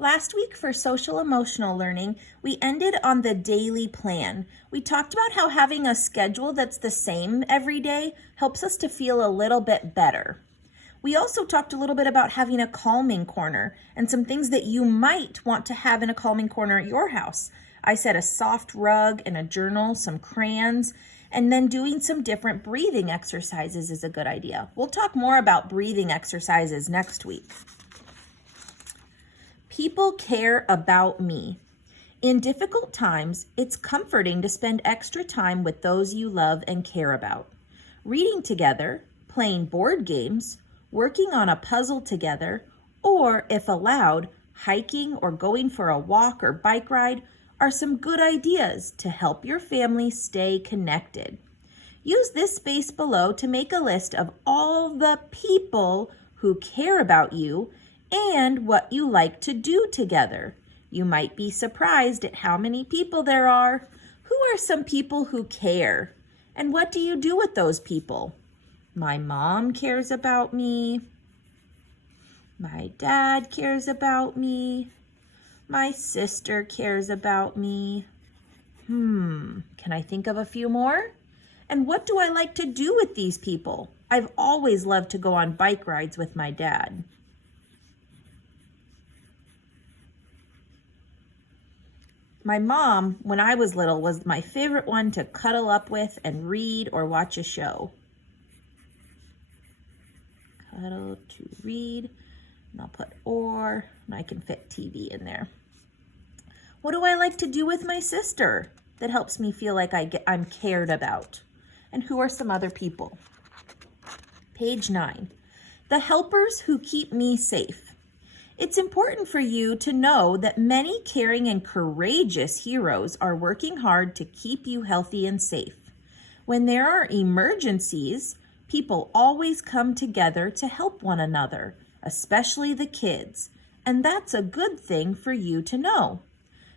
Last week for social emotional learning, we ended on the daily plan. We talked about how having a schedule that's the same every day helps us to feel a little bit better. We also talked a little bit about having a calming corner and some things that you might want to have in a calming corner at your house. I said a soft rug and a journal, some crayons, and then doing some different breathing exercises is a good idea. We'll talk more about breathing exercises next week. People care about me. In difficult times, it's comforting to spend extra time with those you love and care about. Reading together, playing board games, working on a puzzle together, or, if allowed, hiking or going for a walk or bike ride are some good ideas to help your family stay connected. Use this space below to make a list of all the people who care about you and what you like to do together. You might be surprised at how many people there are. Who are some people who care? And what do you do with those people? My mom cares about me. My dad cares about me. My sister cares about me. Can I think of a few more? And what do I like to do with these people? I've always loved to go on bike rides with my dad. My mom, when I was little, was my favorite one to cuddle up with and read or watch a show. Cuddle to read, and I'll put or, and I can fit TV in there. What do I like to do with my sister that helps me feel like I'm cared about? And who are some other people? Page 9, the helpers who keep me safe. It's important for you to know that many caring and courageous heroes are working hard to keep you healthy and safe. When there are emergencies, people always come together to help one another, especially the kids, and that's a good thing for you to know.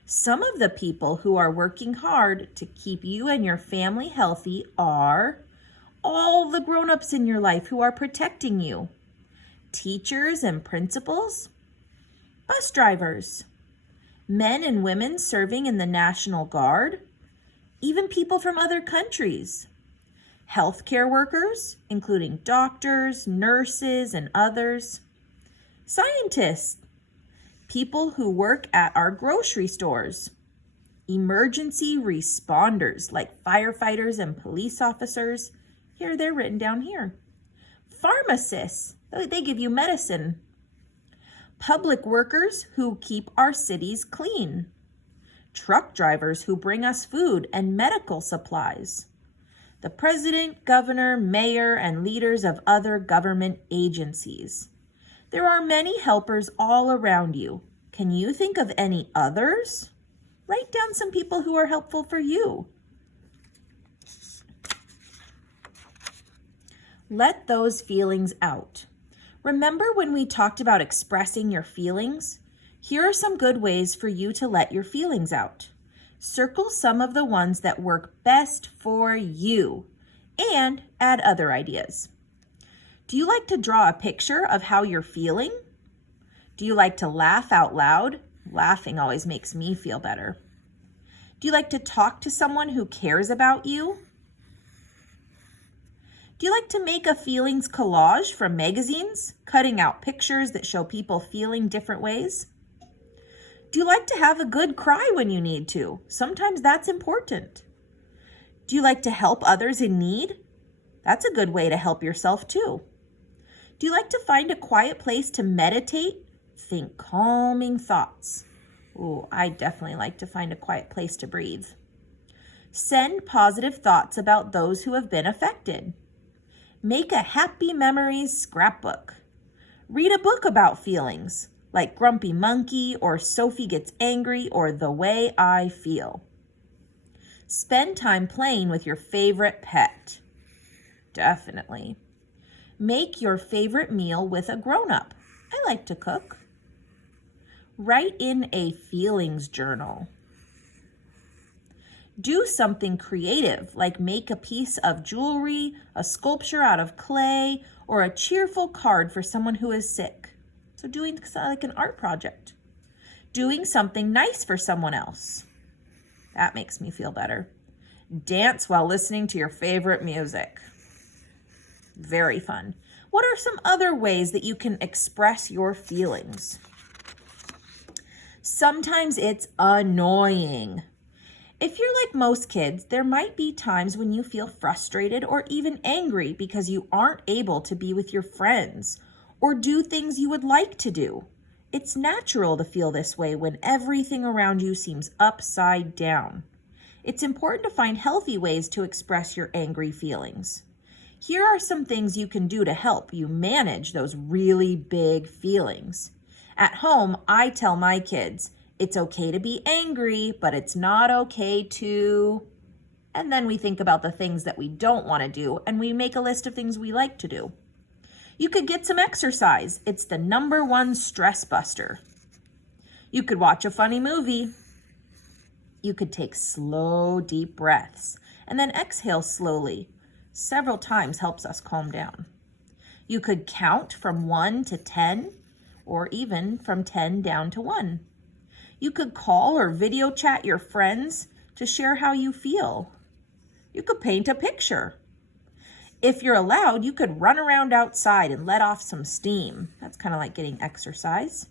Some of the people who are working hard to keep you and your family healthy are all the grown-ups in your life who are protecting you, teachers and principals, bus drivers, men and women serving in the National Guard, even people from other countries, healthcare workers, including doctors, nurses, and others, scientists, people who work at our grocery stores, emergency responders like firefighters and police officers. Here, they're written down here. Pharmacists, they give you medicine. Public workers who keep our cities clean. Truck drivers who bring us food and medical supplies. The president, governor, mayor, and leaders of other government agencies. There are many helpers all around you. Can you think of any others? Write down some people who are helpful for you. Let those feelings out. Remember when we talked about expressing your feelings? Here are some good ways for you to let your feelings out. Circle some of the ones that work best for you and add other ideas. Do you like to draw a picture of how you're feeling? Do you like to laugh out loud? Laughing always makes me feel better. Do you like to talk to someone who cares about you? Do you like to make a feelings collage from magazines, cutting out pictures that show people feeling different ways? Do you like to have a good cry when you need to? Sometimes that's important. Do you like to help others in need? That's a good way to help yourself too. Do you like to find a quiet place to meditate? Think calming thoughts. Ooh, I definitely like to find a quiet place to breathe. Send positive thoughts about those who have been affected. Make a happy memories scrapbook. Read a book about feelings, like Grumpy Monkey or Sophie Gets Angry or The Way I Feel. Spend time playing with your favorite pet. Definitely. Make your favorite meal with a grown-up. I like to cook. Write in a feelings journal. Do something creative, like make a piece of jewelry, a sculpture out of clay, or a cheerful card for someone who is sick. So doing like an art project. Doing something nice for someone else. That makes me feel better. Dance while listening to your favorite music. Very fun. What are some other ways that you can express your feelings? Sometimes it's annoying. If you're like most kids, there might be times when you feel frustrated or even angry because you aren't able to be with your friends or do things you would like to do. It's natural to feel this way when everything around you seems upside down. It's important to find healthy ways to express your angry feelings. Here are some things you can do to help you manage those really big feelings. At home, I tell my kids, it's okay to be angry, but it's not okay to... And then we think about the things that we don't want to do, and we make a list of things we like to do. You could get some exercise. It's the #1 stress buster. You could watch a funny movie. You could take slow, deep breaths and then exhale slowly. Several times helps us calm down. You could count from 1 to 10 or even from 10 down to 1. You could call or video chat your friends to share how you feel. You could paint a picture. If you're allowed, you could run around outside and let off some steam. That's kind of like getting exercise.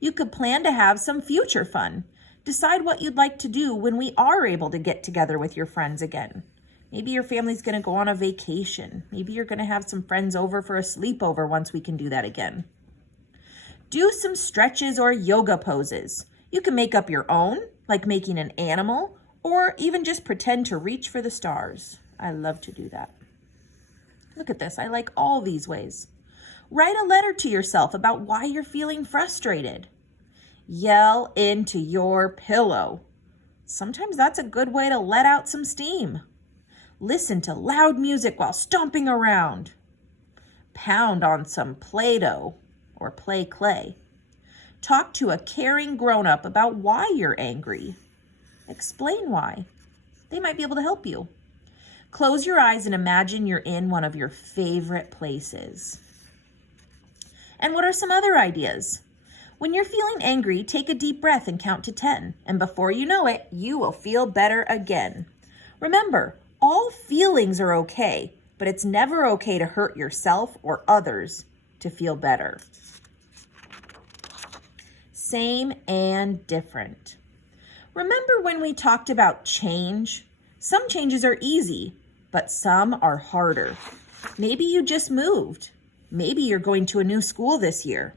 You could plan to have some future fun. Decide what you'd like to do when we are able to get together with your friends again. Maybe your family's going to go on a vacation. Maybe you're going to have some friends over for a sleepover once we can do that again. Do some stretches or yoga poses. You can make up your own, like making an animal, or even just pretend to reach for the stars. I love to do that. Look at this. I like all these ways. Write a letter to yourself about why you're feeling frustrated. Yell into your pillow. Sometimes that's a good way to let out some steam. Listen to loud music while stomping around. Pound on some Play-Doh or play clay. Talk to a caring grown-up about why you're angry. Explain why. They might be able to help you. Close your eyes and imagine you're in one of your favorite places. And what are some other ideas? When you're feeling angry, take a deep breath and count to 10. And before you know it, you will feel better again. Remember, all feelings are okay, but it's never okay to hurt yourself or others to feel better. Same and different. Remember when we talked about change? Some changes are easy, but some are harder. Maybe you just moved. Maybe you're going to a new school this year.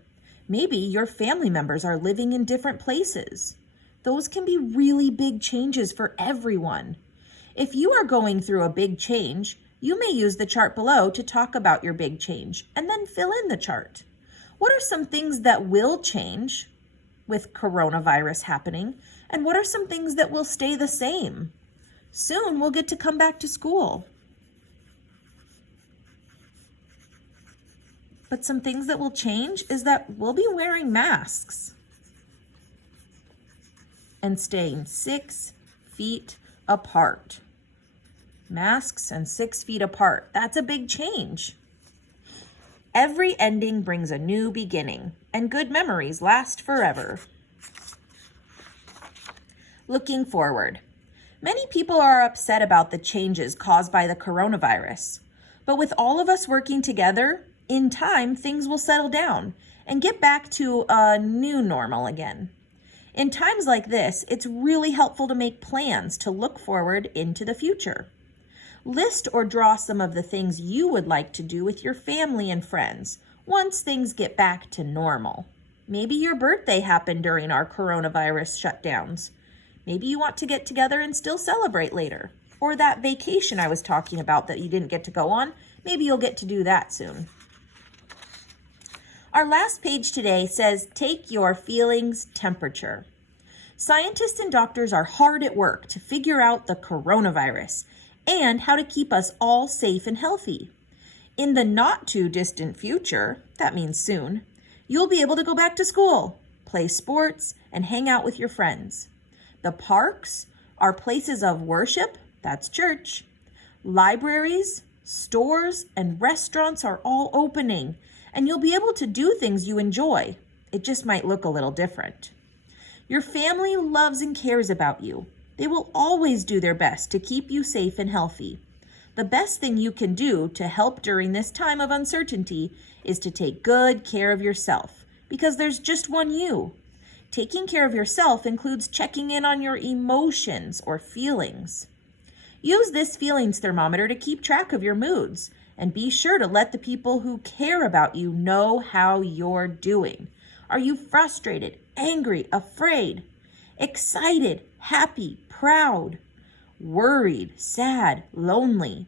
Maybe your family members are living in different places. Those can be really big changes for everyone. If you are going through a big change, you may use the chart below to talk about your big change and then fill in the chart. What are some things that will change with coronavirus happening? And what are some things that will stay the same? Soon we'll get to come back to school. But some things that will change is that we'll be wearing masks and staying 6 feet apart. Masks and 6 feet apart. That's a big change. Every ending brings a new beginning, and good memories last forever. Looking forward. Many people are upset about the changes caused by the coronavirus. But with all of us working together, in time, things will settle down and get back to a new normal again. In times like this, it's really helpful to make plans to look forward into the future. List or draw some of the things you would like to do with your family and friends once things get back to normal. Maybe your birthday happened during our coronavirus shutdowns. Maybe you want to get together and still celebrate later. Or that vacation I was talking about that you didn't get to go on, maybe you'll get to do that soon. Our last page today says, take your feelings temperature. Scientists and doctors are hard at work to figure out the coronavirus and how to keep us all safe and healthy. In the not too distant future, that means soon, you'll be able to go back to school, play sports, and hang out with your friends. The parks are places of worship, that's church. Libraries, stores, and restaurants are all opening, and you'll be able to do things you enjoy. It just might look a little different. Your family loves and cares about you. They will always do their best to keep you safe and healthy. The best thing you can do to help during this time of uncertainty is to take good care of yourself, because there's just one you. Taking care of yourself includes checking in on your emotions or feelings. Use this feelings thermometer to keep track of your moods, and be sure to let the people who care about you know how you're doing. Are you frustrated, angry, afraid, excited, happy, proud, worried, sad, lonely,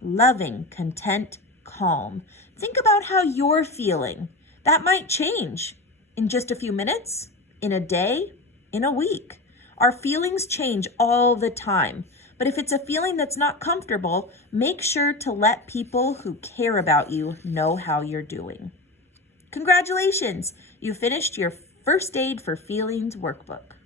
loving, content, calm? Think about how you're feeling. That might change in just a few minutes, in a day, in a week. Our feelings change all the time. But if it's a feeling that's not comfortable, make sure to let people who care about you know how you're doing. Congratulations! You finished your First Aid for Feelings workbook.